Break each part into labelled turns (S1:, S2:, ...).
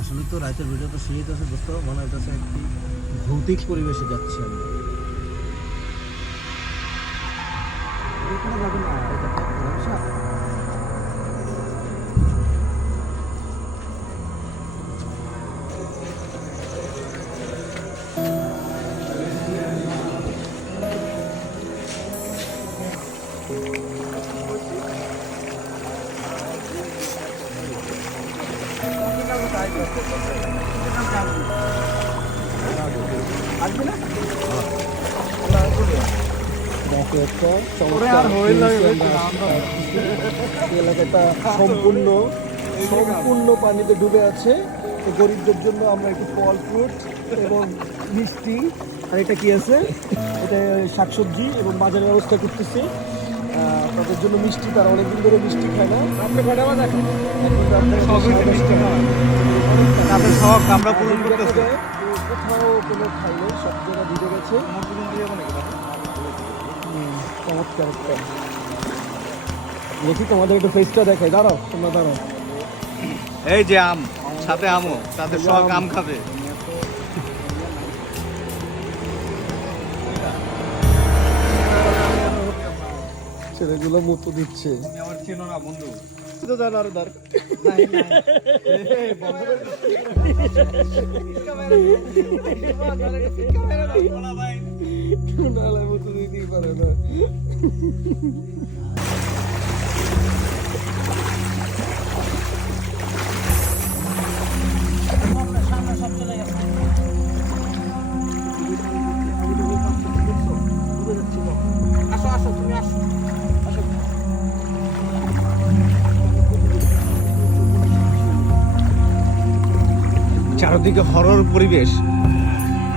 S1: আসলে তো রাতের ভিডিও তো সেই তো দোস্ত, মনে একটি ভৌতিক পরিবেশে যাচ্ছি আমরা এখানে যাবেন এলাকাটা সম্পূর্ণ সম্পূর্ণ পানিতে ডুবে আছে গরিবদের জন্য আমরা একটু ফল ফ্রুট এবং মিষ্টি আর এটা কি আছে? এটা শাকসবজি এবং বাজারের ব্যবস্থা করতেছি। তাদের জন্য মিষ্টি তারা অনেকদিন ধরে মিষ্টি খায় না। আপনি কটা বাজে এখন মিষ্টি
S2: তাদের শখ আমরা পূরণ
S1: যায়, কোথাও কোনো খাইলে সব জায়গায় ডুবে গেছে। চমৎকার একটা। দেখি তোমাদের একটু ফেসটা দেখাই। দাঁড়াও তোমরা দাঁড়াও।
S2: এই যে আম সাথে আমও তাদের শখ আম খাবে।
S1: ছেলেগুলো মতো দিচ্ছে।
S2: আমার
S1: মতো দিতেই পারে না আসো আসো তুমি আসো।
S2: চারদিকে হরর পরিবেশ,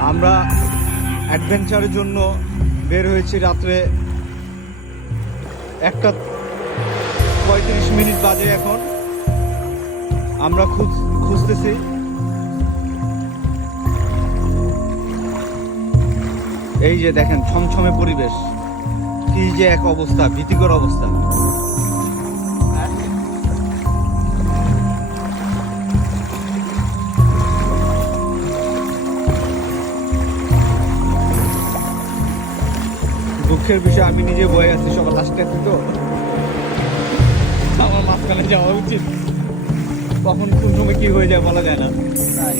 S2: আমরা অ্যাডভেঞ্চারের জন্য বের হয়েছি রাত্রে একটা পঁয়ত্রিশ মিনিট বাজে এখন। আমরা খুঁজ খুঁজতেছি। এই যে দেখেন, ছমছমে পরিবেশ। কি যে এক অবস্থা, ভীতিকর অবস্থা। দুঃখের বিষয়, আমি নিজে বয়ে আছি সবার লাস্টে আছি তো আমার মাঝখানে যাওয়া উচিত। কখন কোন সময় কি হয়ে যায় বলা যায় না।
S1: তাই।